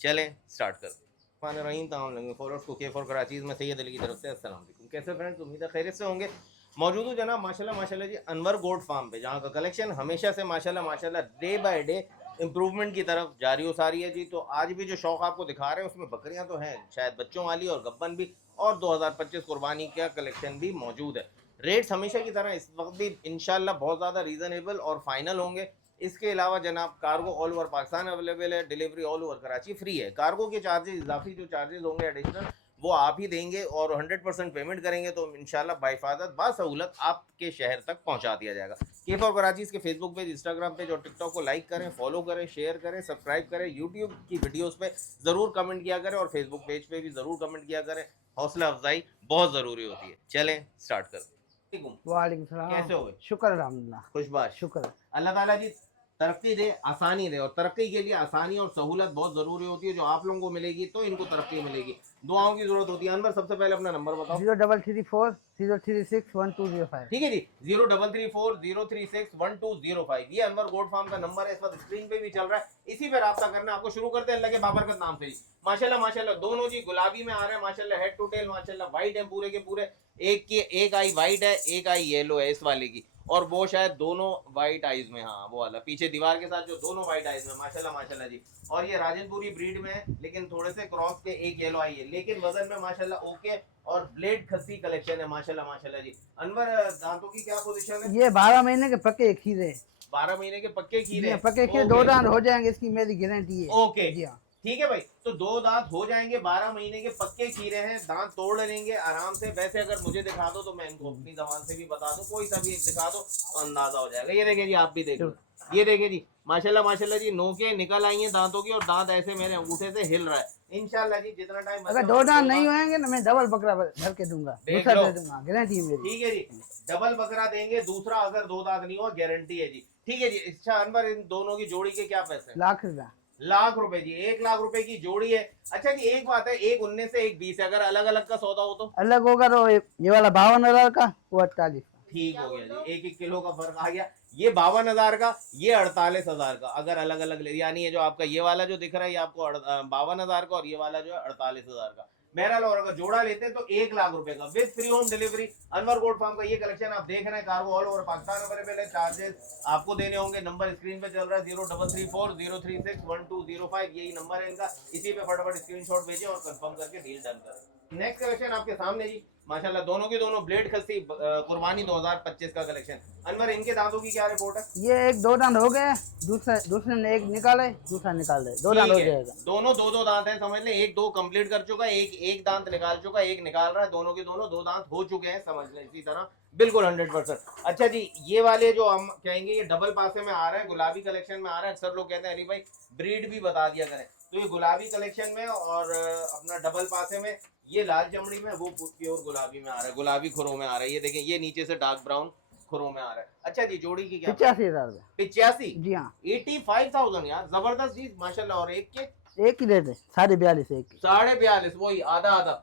चलें स्टार्ट कर रहीम तमाम फॉलोअर्स को के फॉर कराचीज़ में सैयद अली की तरफ से अस्सलाम वालेकुम। कैसे फ्रेंड्स, उम्मीद है खैरियत से होंगे। मौजूद हूँ जनाब माशाल्लाह माशाल्लाह जी अनवर गोट फार्म पे, जहाँ का कलेक्शन हमेशा से माशाल्लाह माशाल्लाह डे बाय डे इम्प्रूवमेंट की तरफ जारी सारी है जी। तो आज भी जो शौक आपको दिखा रहे हैं उसमें बकरियां तो हैं, शायद बच्चों वाली और गब्बन भी, और 2025 कुर्बानी का कलेक्शन भी मौजूद है। रेट्स हमेशा की तरह इस वक्त भी इंशाल्लाह बहुत ज़्यादा रीज़नेबल और फाइनल होंगे। इसके अलावा जनाब cargo all over Pakistan available है, delivery all over Karachi free है। कार्गो के चार्जेस इजाफी जो चार्जेस होंगे एडिशनल वो आप ही देंगे और 100% पेमेंट करेंगे तो इंशाल्लाह बाइफादत बासहूलत आपके शहर तक पहुंचा दिया जाएगा। के फॉर कराची के फेसबुक पेज, इंस्टाग्राम पेज और टिकटॉक को लाइक करें, फॉलो करें, शेयर करें, सब्सक्राइब करें। यूट्यूब की वीडियोस पे ज़रूर कमेंट किया करें और फेसबुक पेज पे भी ज़रूर कमेंट किया करें। हौसला अफजाई बहुत ज़रूरी होती है। चलें स्टार्ट कर। वालेकुम सलाम। कैसे हो गए? शुक्र अल्हम्दुलिल्लाह। खुशबाश। शुक्र। अल्लाह ताला जी तरक्की दे, आसानी दे, और तरक्की के लिए आसानी और सहूलत बहुत ज़रूरी होती है। जो आप लोगों को मिलेगी तो इनको तरक्की मिलेगी। दुआओं की ज़रूरत होती है। अनवर सबसे पहले अपना नंबर बताओ। 0334 036 1205। ठीक है जी, 0334 036 1205। ये अनवर गोट फार्म का नंबर है, इस वक्त स्क्रीन पे भी चल रहा है, इसी पे रब्ता करना है। आपको शुरू करते हैं अल्लाह के बाबरकत नाम से जी। माशाल्लाह माशाल्लाह दोनों जी गुलाबी में आ रहे हैं माशाल्लाह, हेड टू टेल माशाल्लाह वाइट है पूरे के पूरे। एक आई वाइट है, एक आई येलो है इस वाले की, और वो शायद दोनों वाइट आईज में, हाँ वो वाला पीछे दीवार के साथ जो दोनों वाइट आईज में माशाल्लाह माशाल्लाह जी। और ये राजनपुरी ब्रीड में है, लेकिन थोड़े से क्रॉस के, एक येलो आई है, लेकिन वजन में माशाल्लाह ओके। और ब्लेड खस्सी कलेक्शन है माशाल्लाह माशाल्लाह जी। अनवर दांतों की क्या पोजीशन है? ये 12 महीने के पक्के खीरे। 12 महीने के पक्के खीरे? पक्के खीरे 2 दांत हो जाएंगे, इसकी मेरी गारंटी है। ओके जी हाँ, ठीक है भाई, तो 2 दांत हो जाएंगे, 12 महीने के पक्के खीरे हैं, दांत तोड़ लेंगे आराम से। वैसे अगर मुझे दिखा दो तो मैं इनको अपनी जबान से भी बता दूं, कोई सा भी एक दिखा दो तो अंदाजा हो जाएगा। ये देखिए जी, आप भी देख लो, ये देखिए जी माशाल्लाह माशाल्लाह जी, नोके निकल आई हैं दांतों की, और दांत ऐसे मेरे अंगूठे से हिल रहा है। इंशाल्लाह जी जितना टाइम अगर 2 दांत नहीं होंगे ना, मैं डबल बकरा भर के दूंगा, दूसरा दे दूंगा, गारंटी है मेरी। ठीक है जी, डबल बकरा देंगे दूसरा, अगर 2 दांत नहीं हुआ गारंटी है जी। ठीक है जी। अच्छा अनवर, इन दोनों की जोड़ी के क्या पैसे? ₹1,00,000। ₹1,00,000 जी, 1,00,000 रुपए की जोड़ी है। अच्छा जी एक बात है, एक 19 से एक 20 है, अगर अलग अलग का सौदा हो तो अलग होगा तो ये वाला 52,000 का, वो 48 का। ठीक हो गया जी, 1-1 किलो का फर्क आ गया। ये 52,000 का, ये 48,000 का, अगर अलग अलग ले, यानी ये जो आपका ये वाला जो दिख रहा है ये आपको 52,000 का, और ये वाला जो है 48,000 का बहरहाल। और अगर जोड़ा लेते हैं तो 1,00,000 रुपए का with free home delivery. Anwar goat farm का ये कलेक्शन आप देख रहे हैं, cargo all over Pakistan available है। चार्जेस आपको देने होंगे, नंबर स्क्रीन पे चल रहा है 0334 036 1205, यही नंबर है इनका। इसी पे फटाफट स्क्रीनशॉट भेजें और कंफर्म करके डील डन करें। नेक्स्ट कलेक्शन आपके सामने जी माशाल्लाह, दोनों के दोनों ब्लेड खस्सी कुर्बानी 2025 का कलेक्शन। अनवर इनके दांतों की क्या रिपोर्ट है? ये एक 2 दांत हो गए, दूसरे ने एक निकाले, दूसरा निकाल दे, 2 दांत हो जाएगा। दोनों 2-2 दांत हैं, समझ लें। एक 2 कंप्लीट कर चुका है, एक दांत निकाल चुका है, एक निकाल रहा है। दोनों के दोनों 2 दांत हो चुके हैं, समझ लें इसी तरह बिल्कुल 100%। अच्छा जी, ये वाले जो हम कहेंगे ये डबल पासे में आ रहा है, गुलाबी कलेक्शन में आ रहा है। अक्सर लोग कहते हैं अली भाई ब्रीड भी बता दिया करें, तो ये गुलाबी कलेक्शन में और अपना डबल पासे में, ये लाल चमड़ी में, वो प्योर गुलाबी में आ रहा है, गुलाबी खुरों में आ रहा है। ये देखें, ये नीचे से डार्क ब्राउन खुरों में आ रहा है। अच्छा जी, जोड़ी की क्या? 85,000। 85? जी हाँ, 85,000 यार, जबरदस्त चीज माशाल्लाह। और एक के एक ही देते 42.5, एक 42.5, वही आधा आधा।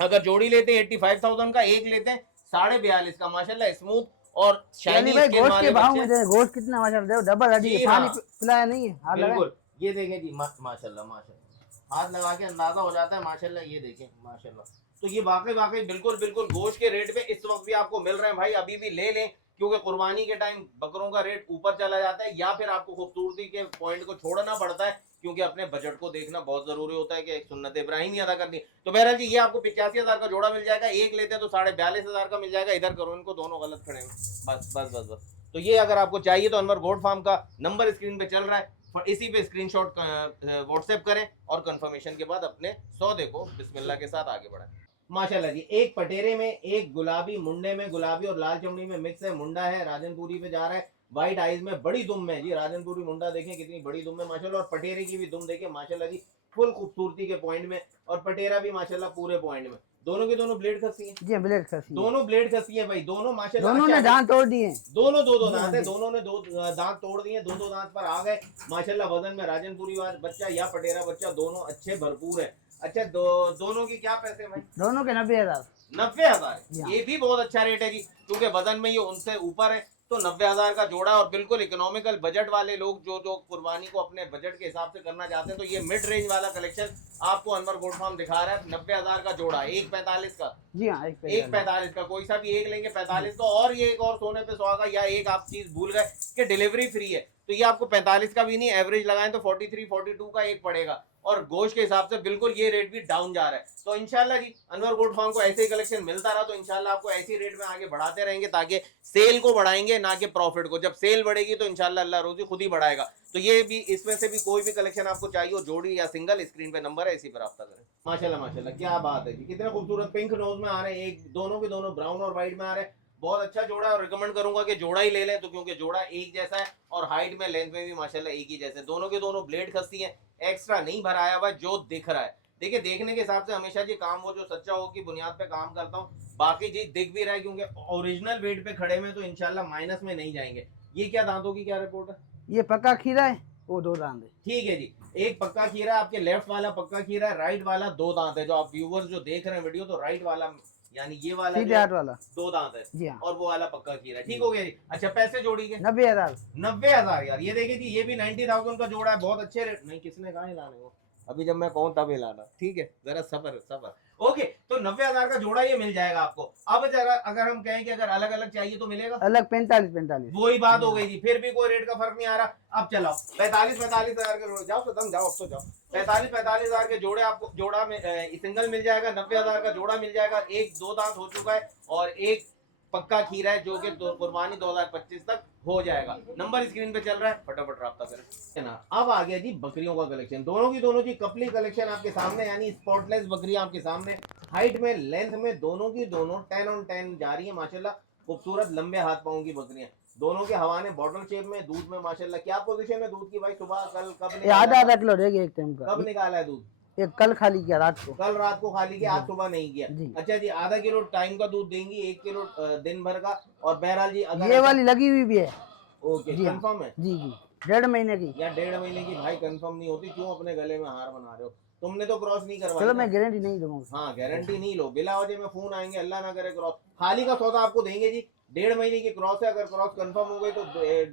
अगर जोड़ी लेते हैं 85,000 का, एक लेते हैं 42.5 का माशाल्लाह, स्मूथ और शाइनी भाई। स्किन गोश्त वाले के भाव में बच्चे। गोश्त कितना माशाल्लाह, डबल हड्डी है, पानी पिलाया नहीं है। बिल्कुल, ये देखें जी माशाल्लाह माशाल्लाह, हाथ लगा के अंदाजा हो जाता है माशाल्लाह। ये देखें माशाल्लाह, तो ये वाकई बिल्कुल बिल्कुल गोश्त के रेट पे इस वक्त भी आपको मिल रहे हैं भाई। अभी भी ले लें, क्योंकि कुर्बानी के टाइम बकरों का रेट ऊपर चला जाता है, या फिर आपको खूबसूरती के पॉइंट को छोड़ना पड़ता है, क्योंकि अपने बजट को देखना बहुत जरूरी होता है कि सुन्नत इब्राहिमी अदा करनी। तो बहरहाल जी ये आपको 85,000 का जोड़ा मिल जाएगा, एक लेते हैं तो 42,500 का मिल जाएगा। इधर करो इनको, दोनों गलत खड़े हैं, बस बस बस बस। तो ये अगर आपको चाहिए तो अनवर गोट फार्म का नंबर स्क्रीन पे चल रहा है, इसी पे स्क्रीनशॉट व्हाट्सएप करें और कंफर्मेशन के बाद अपने सौदे को बिस्मिल्लाह के साथ आगे बढ़ाएं। माशाल्लाह जी, एक पटेरे में, एक गुलाबी मुंडे में, गुलाबी और लाल चमड़ी में मिक्स है। मुंडा है, राजनपुरी पे जा रहा है, व्हाइट आइज में, बड़ी दुम है जी। राजनपुरी मुंडा देखें कितनी बड़ी दुम है माशाल्लाह, और पटेरे की भी दुम देखें माशाल्लाह जी, फुल खूबसूरती के पॉइंट में, और पटेरा भी माशाल्लाह पूरे पॉइंट में। दोनों के दोनों ब्लेड खसी हैं जी, ब्लेड खसी, दोनों ब्लेड खसी है भाई, दोनों माशाल्लाह। दोनों ने दांत तोड़ दिए, दोनों 2-2 दांत है, दोनों ने 2 दांत तोड़ दिए, 2-2 दांत पर आ गए माशाल्लाह। वजन में राजनपुरी बच्चा या पटेरा बच्चा दोनों अच्छे भरपूर है। अच्छा दोनों की क्या पैसे भाई? दोनों के 90,000। 90,000, ये भी बहुत अच्छा रेट है जी, क्योंकि वजन में ये उनसे ऊपर है, तो 90,000 का जोड़ा और बिल्कुल इकोनॉमिकल बजट वाले लोग जो जो कुर्बानी को अपने बजट के हिसाब से करना चाहते हैं, तो ये मिड रेंज वाला कलेक्शन आपको अनवर गोट फार्म दिखा रहा है। 90,000 का जोड़ा, 145 का। जी हाँ, एक 145 का, कोई सा भी एक लेंगे 45 का। और ये एक और सोने पे सुहागा, या एक आप चीज भूल गए कि डिलीवरी फ्री है, तो ये आपको 45 का भी नहीं, एवरेज लगाएं तो 43 42 का एक पड़ेगा। और गोश्त के हिसाब से बिल्कुल ये रेट भी डाउन जा रहा है। तो इंशाल्लाह जी अनवर गोट फार्म को ऐसे ही कलेक्शन मिलता रहा तो इंशाल्लाह आपको ऐसी रेट में आगे बढ़ाते रहेंगे, ताकि सेल को बढ़ाएंगे ना कि प्रॉफिट को। जब सेल बढ़ेगी तो इंशाल्लाह अल्लाह रोजी खुद ही बढ़ाएगा। तो ये भी, इसमें से भी कोई भी कलेक्शन आपको चाहिए हो, जोड़ी या सिंगल, स्क्रीन पे नंबर है, इसी पर रब्ता करें। माशाल्लाह माशाल्लाह, क्या बात है जी, कितने खूबसूरत पिंक नोज में आ रहे हैं, एक दोनों के दोनों ब्राउन और व्हाइट में आ रहे हैं। बहुत अच्छा जोड़ा है और रिकमेंड करूंगा कि जोड़ा ही ले लें, तो क्योंकि जोड़ा एक जैसा है और हाइट में लेंथ में भी माशाल्लाह एक ही जैसे, दोनों के दोनों ब्लेड खस्ती हैं, एक्स्ट्रा नहीं भराया हुआ, जो दिख रहा है। देखिए देखने के हिसाब से हमेशा जी काम वो जो सच्चा हो की बुनियाद पे काम करता हूँ, बाकी जी दिख भी रहा है क्योंकि ओरिजिनल वेट पे खड़े में तो इंशाल्लाह माइनस में नहीं जाएंगे। ये क्या दांतों की क्या रिपोर्ट है? ये पक्का खीरा है, वो 2 दांत है। ठीक है जी, एक पक्का खीरा है, आपके लेफ्ट वाला पक्का खीरा है, राइट वाला 2 दांत है। जो आप व्यूवर्स जो देख रहे हैं वीडियो, तो राइट वाला यानी ये वाला सीधे हाथ वाला 2 दांत है जी हाँ। और वो वाला पक्का खीरा है। ठीक हो गया जी। अच्छा पैसे जोड़ी के 90,000। 90,000 यार, ये देखिए जी, ये भी 90,000 का जोड़ा है। बहुत अच्छे रेट नहीं, किसने कहा लाने को, अभी जब मैं कहूँ तब लाना। ठीक है, जरा सबर सबर। ओके, तो 90,000 का जोड़ा ये मिल जाएगा आपको। अब जरा अगर हम कहें कि अगर अलग अलग चाहिए तो मिलेगा अलग 45। वही बात हो गई जी, फिर भी कोई रेट का फर्क नहीं आ रहा। अब चलाओ 45,000 के जोड़े, जाओ सदम जाओ, अब तो जाओ। 45,000 के जोड़े आपको जोड़ा में सिंगल मिल जाएगा। 90,000 का जोड़ा मिल जाएगा। एक 2 दांत हो चुका है और एक पक्का खीरा है, जो कि कुर्बानी 2025 तक हो जाएगा। नंबर स्क्रीन पे चल रहा है, फटाफट रब्ता करें ना। अब आ गया जी बकरियों का कलेक्शन, दोनों की दोनों जी कपली कलेक्शन आपके सामने, यानी स्पॉटलेस बकरियां आपके सामने। हाइट में लेंथ में दोनों की दोनों 10 on 10 जा रही है माशाल्लाह। खूबसूरत लंबे हाथ पांव की बकरियां, दोनों के हवाने बॉटल शेप में, दूध में माशाल्लाह। क्या पोजीशन है दूध की भाई? सुबह कल कब ये आधा किलो रहेगा एक टाइम का। कब निकाला है दूध? एक कल खाली किया रात को। कल रात को खाली किया, आज सुबह नहीं किया। अच्छा जी, आधा किलो टाइम का दूध देंगी, 1 किलो दिन भर का। और बहरहाल जी अगर ये वाली लगी हुई भी है। ओके, कंफर्म है जी जी, 1.5 महीने की या 1.5 महीने की? भाई कंफर्म नहीं होती, क्यों अपने गले में हार बना रहे हो? तुमने तो क्रॉस नहीं करवाई। चलो मैं गारंटी नहीं दूंगा। हाँ गारंटी नहीं लो, बिला वजह में फोन आएंगे, अल्लाह ना करे क्रॉस। खाली का सौदा आपको देंगे जी। 1.5 महीने की क्रॉस है, अगर क्रॉस कंफर्म हो गई तो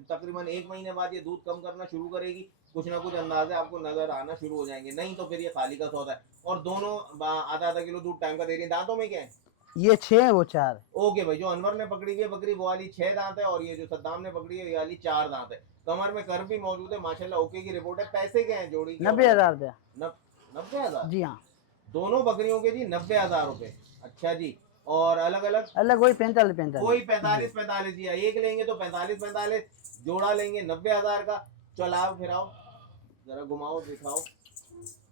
तकरीबन 1 महीने बाद ये दूध कम करना शुरू करेगी। कुछ ना कुछ अंदाजे आपको नजर आना शुरू हो जाएंगे, नहीं तो फिर ये खाली का सौदा है। और दोनों आधा आधा किलो दूध टाइम का दे रही है। दांतों में क्या है? ये 6 है, वो 4। ओके भाई, जो अनवर ने पकड़ी हुई है बकरी वो वाली 6 दांत है, और ये जो सद्दाम ने पकड़ी है ये वाली 4 दांत है। कमर में कर्व भी मौजूद है माशाल्लाह, ओके की रिपोर्ट है। पैसे क्या है जोड़ी? 90,000 रुपया। 90,000 जी हाँ, दोनों बकरियों के जी 90,000 रुपए। अच्छा जी, और अलग अलग अलग वही 45। कोई 45 या एक लेंगे तो 45, जोड़ा लेंगे 90,000 का। चलाओ फिराओ, जरा घुमाओ दिखाओ।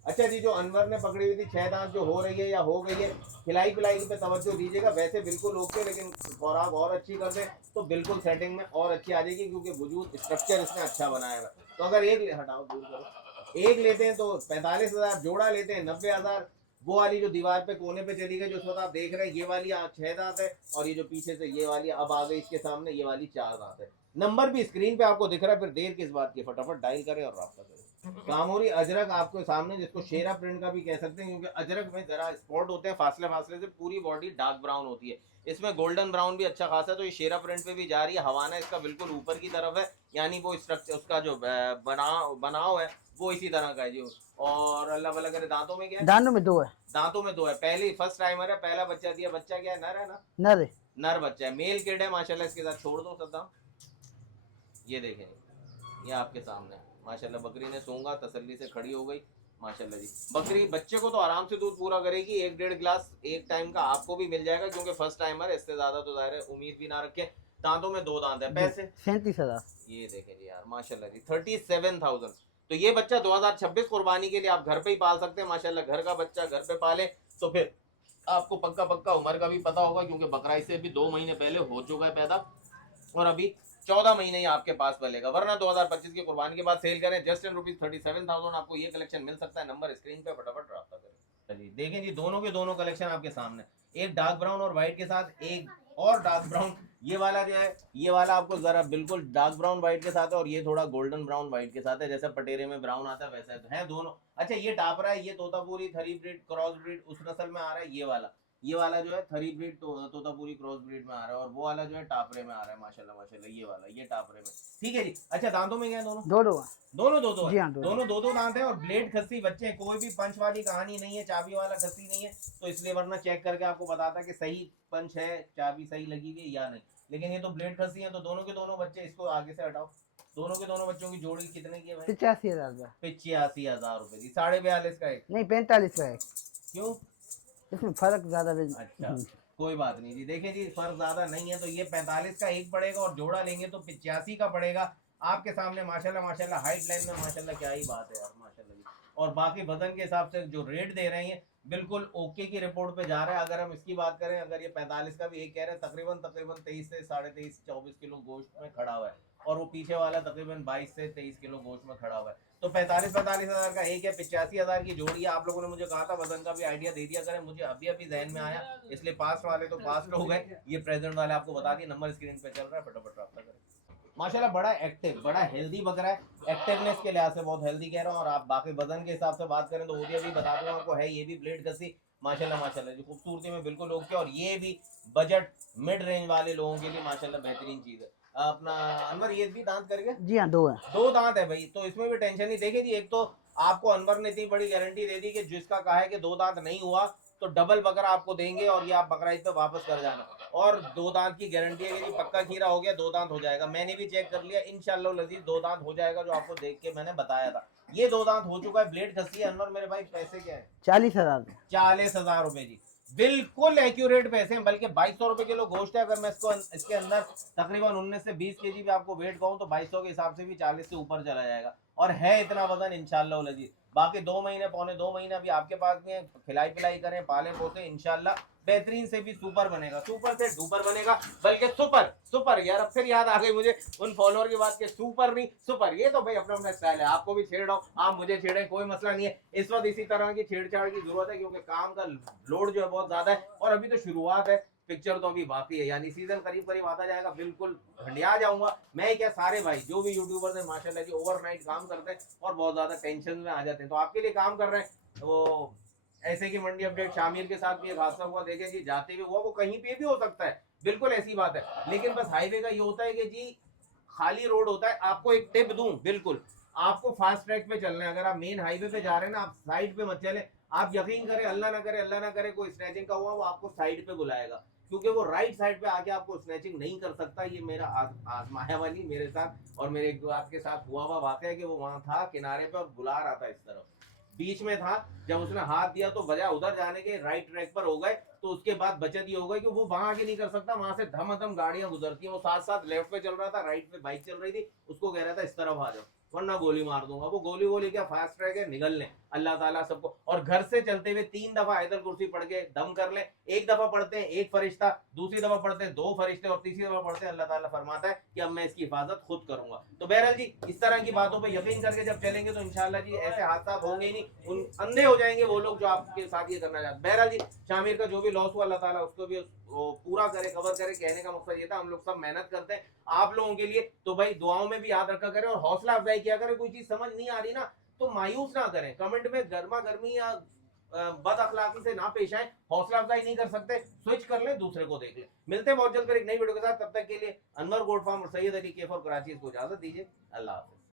अच्छा जी, जो अनवर ने पकड़ी हुई थी 6 दांत जो हो रही है या हो गई है, खिलाई पिलाई पे तवज्जो दीजिएगा। वैसे बिल्कुल ओके, लेकिन खुराक और अच्छी कर दे तो बिल्कुल सेटिंग में और अच्छी आ जाएगी, क्योंकि वजूद स्ट्रक्चर इसने अच्छा बनाया हुआ है। तो अगर एक हटाओ, दूर करो, एक लेते हैं तो 45,000, जोड़ा लेते हैं 90,000। वो वाली जो दीवार पे कोने पे चली गई, जो इस वक्त आप देख रहे हैं, ये वाली 6 दांत है, और ये जो पीछे से ये वाली अब आ गई इसके सामने, ये वाली 4 दांत है। नंबर भी स्क्रीन पे आपको दिख रहा है, फिर देर किस बात की, फटाफट डायल करें और राब्ता करें। कामोरी अजरक आपके सामने, जिसको शेरा प्रिंट का भी कह सकते हैं, क्योंकि अजरक में जरा स्पॉट होते हैं फासले फासले से, पूरी बॉडी डार्क ब्राउन होती है, इसमें गोल्डन ब्राउन भी अच्छा खासा है। तो ये शेरा प्रिंट पे भी जा रही है। हवाना इसका बिल्कुल ऊपर की तरफ है, यानी वो स्ट्रक्चर उसका जो बनाव है वो इसी तरह का है जी। और अल्लाह वाला करे, दांतों में क्या है? दांतों में 2 है। दांतों में 2 है। पहली फर्स्ट टाइमर है, पहला बच्चा दिया। बच्चा क्या है? नर है ना? नर है। नर बच्चा है, मेल किड है माशाल्लाह। इसके साथ छोड़ दो सद्दाम, ये देखें, ये आपके सामने माशाल्लाह। बकरी ने सूंघा, तसल्ली से खड़ी हो गई माशाल्लाह जी। बकरी बच्चे को तो आराम से दूध पूरा करेगी, 1-1.5 गिलास एक टाइम का आपको भी मिल जाएगा, क्योंकि फर्स्ट टाइमर है, इससे ज्यादा तो जाहिर है उम्मीद भी ना रखें। दांतों में 2 दांत है। पैसे 37,000। ये देखें जी यार माशाल्लाह जी, 37,000। तो ये बच्चा 2026 कुर्बानी के लिए आप घर पे ही पाल सकते हैं माशाल्लाह। घर का बच्चा घर पे पाले तो फिर आपको पक्का पक्का उम्र का भी पता होगा, क्योंकि बकरा इससे भी 2 महीने पहले हो चुका है पैदा, और अभी 14 महीने ही आपके पास पलेगा। वरना 2025 की कुर्बानी के बाद सेल करें, जस्ट इन ₹37,000 आपको ये कलेक्शन मिल सकता है। नंबर स्क्रीन पे, फटाफट राब्ता करें। चलिए देखें जी, दोनों के दोनों कलेक्शन आपके सामने, एक डार्क ब्राउन और व्हाइट के साथ, एक और डार्क ब्राउन। ये वाला जो है, ये वाला आपको जरा बिल्कुल डार्क ब्राउन व्हाइट के साथ है, और ये थोड़ा गोल्डन ब्राउन व्हाइट के साथ है, जैसे पटेरे में ब्राउन आता है वैसा है दोनों। अच्छा, ये टापरा है, ये तोतापुरी थरी ब्रीड क्रॉस ब्रीड उस नस्ल में आ रहा है। ये वाला ये वाला जो है थरी ब्रीड तोतापुरी क्रॉस ब्रीड में आ रहा है, और वो वाला जो है टापरे में आ रहा है माशाल्लाह माशाल्लाह, ये वाला ये टापरे में। ठीक है जी। अच्छा दांतों में क्या है दोनों? दो दो है। दोनों दो दो जी है, हाँ, दो दो। दोनों दो दो दांत है, और ब्लेड खस्सी बच्चे हैं, कोई भी पंच वाली कहानी नहीं है, चाबी वाला खस्सी नहीं है, तो इसलिए वरना चेक करके आपको बताता कि सही पंच है, चाबी सही लगी हुई है या नहीं, लेकिन ये तो ब्लेड खस्सी है, तो दोनों के दोनों बच्चे, इसको आगे से हटाओ, दोनों के दोनों बच्चों की जोड़ी कितने की है भाई? 85,000 रुपये। 85,000 रुपए की। 42.5 का एक? नहीं 45 का है। क्यों? इसमें फर्क ज्यादा अच्छा कोई बात नहीं जी। देखिए जी फर्क ज्यादा नहीं है, तो ये 45 का एक पड़ेगा, और जोड़ा लेंगे तो 85 का पड़ेगा। आपके सामने माशाल्लाह माशाल्लाह, हाइट लाइन में माशाल्लाह, क्या ही बात है यार माशाल्लाह जी। और बाकी वजन के हिसाब से जो रेट दे रहे हैं बिल्कुल ओके की रिपोर्ट पे जा रहा है। अगर हम इसकी बात करें, अगर ये 45 का भी एक कह रहे हैं, तकरीबन 23 से 23.5 24 किलो गोश्त में खड़ा हुआ है, और वो पीछे वाला तकरीबन 22 से 23 किलो गोश्त में खड़ा हुआ है। तो 45 हजार का एक है, 85,000 की जोड़ी है। आप लोगों ने मुझे कहा था वजन का भी आइडिया दे दिया करें, मुझे अभी अभी जहन में आया, इसलिए पास वाले तो पास हो गए, ये प्रेजेंट वाले आपको बता दिए, नंबर स्क्रीन पे चल रहा है, फटाफट रब्ता करें। माशाल्लाह बड़ा एक्टिव, बड़ा हेल्दी बकरा है, एक्टिवनेस के लिहाज से बहुत हेल्दी कह रहा हूँ। और आप बाकी वजन के हिसाब से बात करें तो वो भी अभी बता दूंगा आपको, है ये भी ब्लेड कसी माशाल्लाह माशाल्लाह जी, खूबसूरती में बिल्कुल ओके। और ये भी बजट मिड रेंज वाले लोगों के लिए माशाल्लाह बेहतरीन चीज है। अपना अनवर ये भी दांत करके? जी हाँ, दो है। दो दांत है भाई, तो इसमें भी टेंशन नहीं। देखिए जी, एक तो आपको अनवर ने इतनी बड़ी गारंटी दे दी कि जिसका कहा है कि दो दांत नहीं हुआ तो डबल बकरा आपको देंगे, और ये आप बकरा ईद पे वापस कर जाना। और दो दांत की गारंटी है कि पक्का खीरा हो गया दो दांत हो जाएगा, मैंने भी चेक कर लिया, इंशाल्लाह लजीज दो दांत हो जाएगा, जो आपको देख के मैंने बताया था। ये दो दांत हो चुका है, ब्लेड खसी है। अनवर मेरे भाई पैसे क्या है? 40,000। 40,000 रुपए जी, बिल्कुल एक्यूरेट पैसे हैं। बल्कि 2200 रुपए किलो गोश्त है। अगर मैं इसको इसके अंदर तकरीबन 19 से 20 केजी भी आपको वेट कहूँ तो 2200 के हिसाब से भी 40 से ऊपर चला जाएगा, और है इतना वजन इंशाल्लाह लजीज। बाकी 2 महीने पौने 2 महीने अभी आपके पास में है, खिलाई पिलाई करें, पाले पोते, इंशाल्लाह बेहतरीन से भी सुपर बनेगा, सुपर से डुपर बनेगा, बल्कि सुपर सुपर। यार अब फिर याद आ गई मुझे उन फॉलोअर की बात के, सुपर नहीं सुपर, ये तो भाई अपना अपना स्टाइल है, आपको भी छेड़ रहा हूँ, आप मुझे छेड़े, कोई मसला नहीं है। इस वक्त इसी तरह की छेड़छाड़ की जरूरत है, क्योंकि काम का लोड जो है बहुत ज्यादा है, और अभी तो शुरुआत है, पिक्चर तो अभी बाकी है, यानी सीजन करीब करीब आता जाएगा, बिल्कुल हंडिया जाऊंगा मैं। क्या सारे भाई जो भी यूट्यूबर्स हैं माशाल्लाह जी ओवरनाइट काम करते हैं और बहुत ज्यादा टेंशन में आ जाते हैं, तो आपके लिए काम कर रहे हैं। वो ऐसे की मंडी अपडेट शामिर के साथ भी एक हादसा हुआ, देखें जी, जाते हुए हुआ, वो कहीं पे भी हो सकता है, बिल्कुल ऐसी बात है। लेकिन बस हाईवे का ये होता है कि जी खाली रोड होता है। आपको एक टिप दूं, बिल्कुल आपको फास्ट ट्रैक पे चलना है। अगर आप मेन हाईवे पे जा रहे हैं ना, आप साइड पे मत चले। आप यकीन करें, अल्लाह ना करे कोई स्नैचिंग का हुआ, वो आपको साइड पे बुलाएगा, क्योंकि वो राइट साइड पे आके आपको स्नैचिंग नहीं कर सकता। ये मेरा आजमाया वाली मेरे साथ और मेरे एक आपके साथ हुआ हुआ वाकया है कि वो वहां था किनारे पे और बुला रहा था, इस तरफ बीच में था, जब उसने हाथ दिया तो बजाय उधर जाने के राइट ट्रैक पर हो गए, तो उसके बाद बचत ये हो गई कि वो वहां आगे नहीं कर सकता, वहां से धमाधम गाड़ियां गुजरती हैं। वो साथ साथ लेफ्ट पे चल रहा था, राइट पे बाइक चल रही थी, उसको कह रहा था इस तरफ आ जाओ वरना गोली मार दूंगा। वो गोली वोली क्या, फास्ट ट्रैक है, निकल लें अल्लाह ताला सबको। और घर से चलते हुए 3 दफा आयतल कुर्सी पढ़ के दम कर लें। एक दफा पढ़ते हैं एक फरिश्ता, दूसरी दफा पढ़ते हैं 2 फरिश्ते, और तीसरी दफा पढ़ते हैं अल्लाह ताला फरमाता है कि अब मैं इसकी हिफाजत खुद करूंगा। तो बहरहाल जी, इस तरह की बातों पर यकीन करके जब चलेंगे तो इंशाल्लाह जी ऐसे हादसा होंगे ही नहीं, उन अंधे हो जाएंगे वो लोग जो आपके साथ ये करना चाहते। बहरहाल जी, शामिर का जो भी लॉस हुआ अल्लाह ताला उसको भी पूरा करे, कवर करे। कहने का मकसद ये था, हम लोग सब मेहनत करते हैं आप लोगों के लिए, तो भाई दुआओं में भी याद रखा करें और हौसला अफजाई किया करें। कोई चीज समझ नहीं आ रही ना तो मायूस ना करें, कमेंट में गर्मा गर्मी या बद अखलाकी से ना पेश आए। हौसला अफजाई नहीं कर सकते, स्विच कर ले, दूसरे को देख ले। मिलते हैं बहुत जल्द कर एक नई वीडियो के साथ, तब तक के लिए अनवर गोड फार्म और सैयद अली केफ और कराची को इजाजत दीजिए। अल्लाह हाफिज।